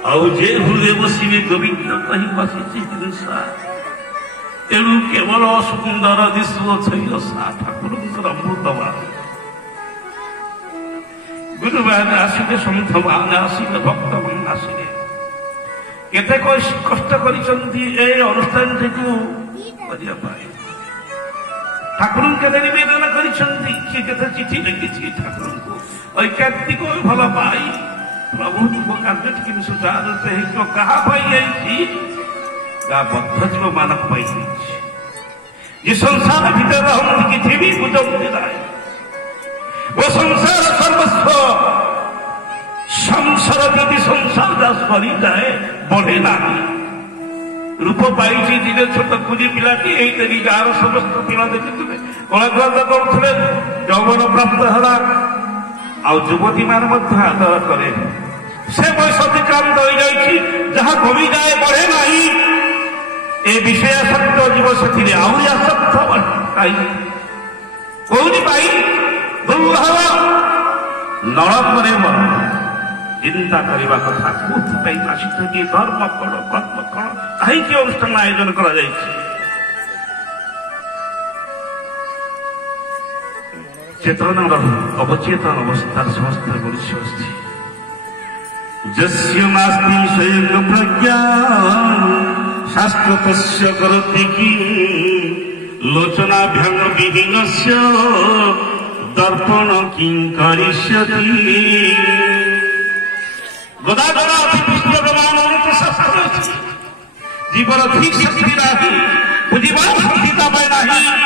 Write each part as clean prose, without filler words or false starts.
ଆଉ ଯେ ହୃଦୟ ବସିବେ ଗୋବିନ୍ଦ କହି ବସିଛି ହିଂସା ତେଣୁ କେବଳ ସୁନ୍ଦର ଦିଶୁ ଛଇସା ଠାକୁରଙ୍କର ଅମୃତବାଣ ଗୁରୁମାନେ ଆସିଲେ ସନ୍ଥମାନେ ଆସିଲେ ଭକ୍ତମାନେ ଆସିଲେ କେତେ କଷ୍ଟ କରିଛନ୍ତି ଏ ଅନୁଷ୍ଠାନଟିକୁ କରିବା ପାଇଁ ଠାକୁରଙ୍କୁ କେତେ ନିବେଦନ କରିଛନ୍ତି କିଏ କେତେ ଚିଠି ଲେଖିଛି ଠାକୁରଙ୍କୁ ଐକାନ୍ତିକ ଭଲ ପାଇ ପ୍ରଭୁ ଯୁବ କାର୍ଯ୍ୟଟିକି ସୁଚାରୁରୂପେ ହେଇଯିବ କାହା ପାଇଁ ହେଇଛି କାହା ବଦ୍ଧ ଜୀବ ମାନଙ୍କ ପାଇଁ ହେଇଛି ଯେ ସଂସାର ଭିତରେ ରହନ୍ତି କିଛି ବି ବୁଝନ୍ତି ନାହିଁ ଓ ସଂସାର ସର୍ବସ୍ୱ ସଂସାର ଯଦି ସଂସାର ଯା ସରିଯାଏ ବଢେ ନାହିଁ ରୂପ ପାଇଛି ଦିନେ ଛୋଟ କୁନି ପିଲାଟି ଏଇ ତେରି ଗାଁର ସମସ୍ତ ପିଲା ଦେଖିଥିଲେ କଳାକ୍ରାନ୍ତ କରୁଥିଲେ ଯୌବନ ପ୍ରାପ୍ତ ହେଲା ଆଉ ଯୁବତୀମାନେ ମଧ୍ୟ ଆଦର କରେ ସେ ବୟସ ଅତିକ୍ରାନ୍ତ ହୋଇଯାଇଛି ଯାହା କମିଯାଏ ବଢେ ନାହିଁ ଏ ବିଷୟାସକ୍ତ ଜୀବ ସେଥିରେ ଆହୁରି ଆସକ୍ତ କୋଉଠି ପାଇଁ ଦୁର୍ଲଭ ନଳକରେ ଚିନ୍ତା କରିବା କଥା କୋଉଥିପାଇଁ ଆସିଛ କି ଧର୍ମ କଣ କର୍ମ କଣ କାହିଁକି ଅନୁଷ୍ଠାନ ଆୟୋଜନ କରାଯାଇଛି ଚେତନାର ଅବଚେତନ ଅବସ୍ଥାର ସମସ୍ତ ମଣିଷ ଅଛି ଯସ୍ୟ ନାସ୍ତି ସ୍ୱୟଂ ପ୍ରଜ୍ଞା ଶାସ୍ତ୍ର ତସ୍ୟ କରତି କି ଲୋଚନାଭ୍ୟଙ୍ଗ ବିହୀନସ୍ୟ ଦର୍ପଣ କିଂ କରିଷ୍ୟତି ଗଦାଗଦ ଅତି ପୁସ୍ତକମାନ ଶାସ୍ତ୍ର ଅଛି ଜୀବନ ଠିକ ଶକ୍ତି ନାହିଁ ବୁଝିବାର ଶକ୍ତି ତା ପାଇଁ ନାହିଁ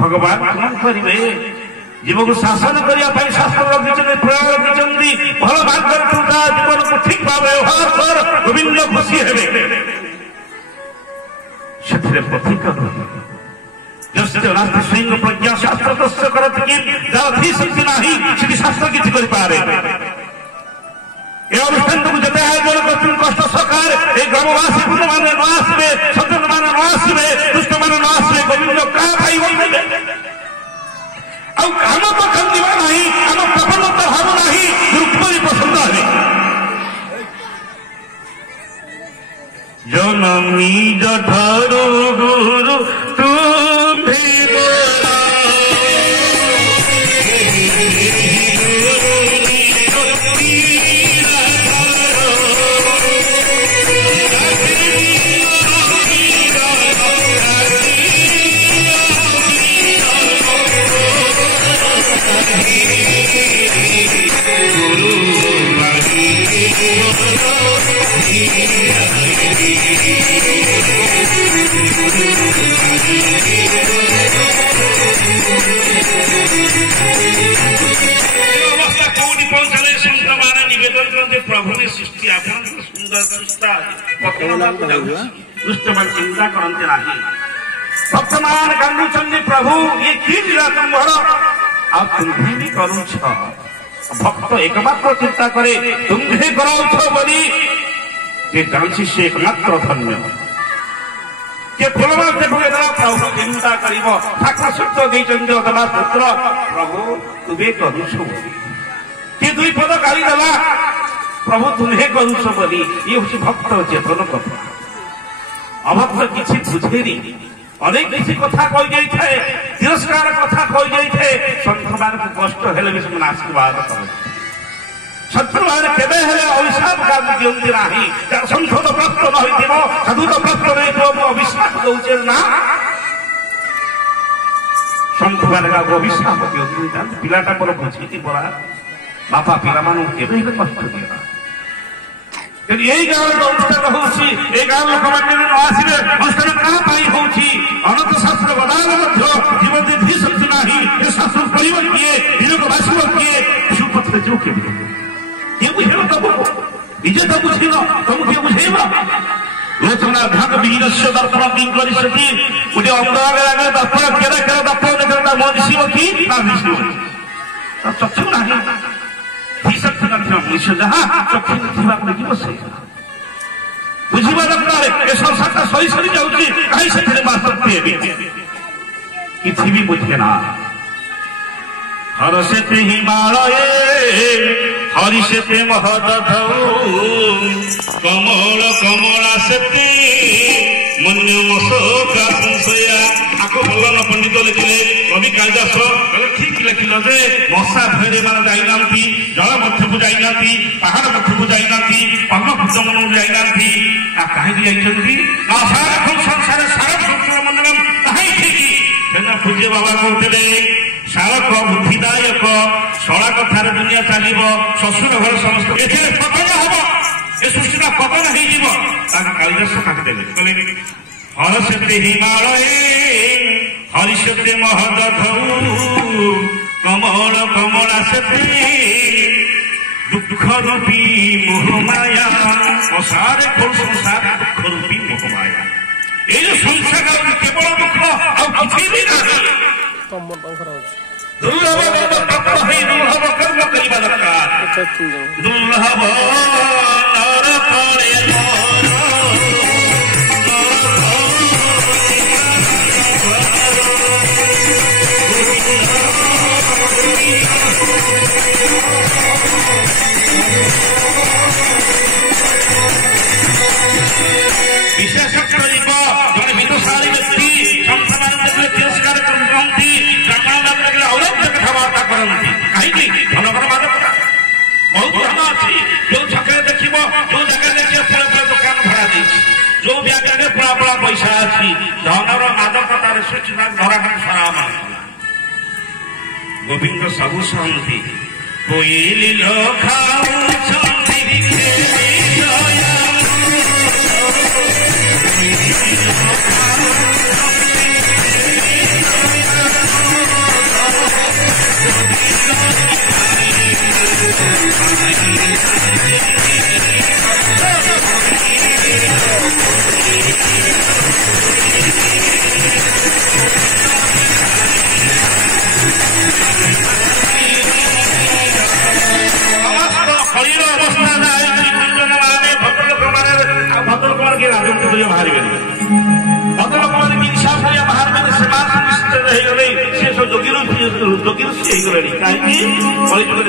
ଭଗବାନ କଣ କରିବେ ଜୀବକୁ ଶାସନ କରିବା ପାଇଁ ଶାସ୍ତ୍ର ରଖିଛନ୍ତି ପ୍ରୟୋଗ ରଖିଛନ୍ତି ଭଲ ମାର୍ଗରେ ତୁ ତା ଜୀବନକୁ ଠିକ ଭାବରେ ବ୍ୟବହାର କର ଗୋବିନ୍ଦ ଖୁସି ହେବେ ସେଥିରେ ପ୍ରତୀକ ରାସ୍ତା ସ୍ୱୟଂ ପ୍ରଜ୍ଞା ଶାସ୍ତ୍ର ତସ୍ୟ କରନ୍ତି କି ଯାହାର ଠିକ ଶକ୍ତି ନାହିଁ ସେଠି ଶାସ୍ତ୍ର କିଛି କରିପାରେ ଏ ଅନୁଷ୍ଠାନକୁ ଯେତେ ଆୟୋଜନ କରୁଛନ୍ତି କଷ୍ଟ ସକାର এই ଗ୍ରାମବାସୀ ମାନେ ନ ଆସିବେ ସଜ୍ଜନ ମାନେ ନ ଆସିବେ ଦୁଷ୍ଟମାନେ ନ ଆସିବେ ଗୋବିନ୍ଦ କାହା ପାଇବ ଆଉ ଆମ ପସନ୍ଦ ଯିବା ନାହିଁ ଆମ ପ୍ରଫୁଲ୍ଲତା ଭାବ ନାହିଁ ରୁକ୍ମଣୀ ପସନ୍ଦ ହେବେ ଜନମୀ ଜଠରୁ ଗୁରୁ प्रभु ने सृष्टि आपण सुंदर सृष्टा दुष्टमान चिंता करते नहीं भक्तमान कांदुचंदी प्रभु ये कि लीला तुम्हार आ तुम्हें भी करूछ भक्त एकमात्र चिंता करे तुम्हें कराउछ बोली जे जानसी से एकमात्र धन्य के फुलमाल देखो प्रभु चिंता करिवो ठाकुर सत्य देचंदी अथवा पुत्र प्रभु तुम्हें करूछ बोली के दुई पद गाली देला प्रभु तुम्हें करूछ बोली ये हूँ भक्त चेतन कथा अभक्त किसी बुझेनी अनेक किसी कथा कही जाए तिरस्कार कथा कही जाए सन्थ मान कष्ट हेले भी से आशीर्वाद कर सन्थ मान केबे हेले अभिशाप काम दियंती नाही सन्थ तो प्राप्त न होइथिबो साधु तो प्राप्त नहीं तो अभिशाप दउचे ना सन्थ मान का अभिशाप दियंती ना पिलाटा पर बुझीति परा बापा पिला मानु केबे हेले कष्ट दिया यही गाँव अनुष्ठान होची ए गाँव लोक माने न आसीबे अनुष्ठान कहा पाई होची अनंत शास्त्र बदाल मध्य जीवन दे धी शक्ति नाही ए शास्त्र परिवर किए दिनक वासुव किए सुपत्र जो के ये बुझेलो तब निजे तो बुझिनो तुम के बुझेबा लोचना भाग बीरस्य दर्पण किं करिसति उडे अपराग लागे दर्पण केरा केरा दर्पण देखता मोदिसिव की ना दिसिव तब चक्षु नाही शक्ति मनुष्य जहाँ चक्षु बुझे दरकार ए संसार सही सरी जाऊँगी कहीं से किसी भी बुझे ना हर से हिमालय हरि सेते महदधौ कमल कमला सेते मन्य मशोका संशया आको भगवान पंडित लिखिले कवि कालिदास ठीक लिखिल जे मशा भୟରେ मान जाइनांती जल मध्यकु जाइनांती पहाड़ मध्यकु जाइनांती पर्वत जमन जाइनांती आ काहे जाइछंती आसार संसार सारा संसार मंडलम काहे ठीक तेना पूज्य बाबा कहते सारक बुद्धिदायक सड़ा कथार दुनिया चलो शशुर घर समस्त ए पतन हम ए सृष्टि पतन हो कालिदास काटिदेले कहले हरसेते हिमालय हरिसेते महदधौ कमल कमला सेते दुख रूपी मोहमाया असारे खोल संसार दुख रूपी मोहमाया ये संसार केवल दुख आ किसी भी नहीं दुर्लभ दुर्लभ कर्म करवा दरकार दुर्लभ नर करे विशेष जड़े हितशाली व्यक्ति संसार तिरस्कार करती ब्राह्मण औरत कथबार्ता करती कहीं धनकर मादकता बहुत धन अच्छी जो छकरे देख जो जगह देखिए फल फल दुकान भरा दी जो ब्यागे फड़ा फड़ा पैसा अच्छी धनर मादकतार सूचना धरा सारा गोविंद सबू सहती कोई खाऊ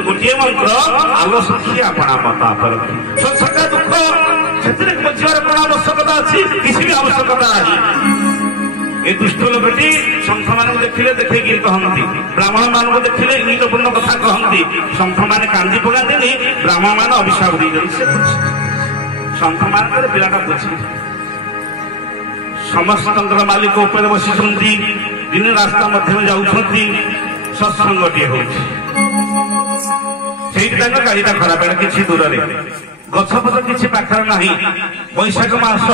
गोटे मंत्र आलोचना अपना मत संसार दुख से बुझार कौन आवश्यकता अच्छी किसी भी आवश्यकता नहीं ये दुष्ट लोकटी संत मान देखिले देखिए कहती ब्राह्मण मान देखिले इंगितपूर्ण कथा कहती संत मैंने कांदी पकाते ब्राह्मण मान अभिशाप दे संत मान पिलाटा बुझी समस्त मालिक उपर बसी दिन रास्ता मध्य जाऊँगी सत्संगटे हो गाड़ीटा खराब किसी दूर गछ पछ किसी पाखर ना बैशाख मास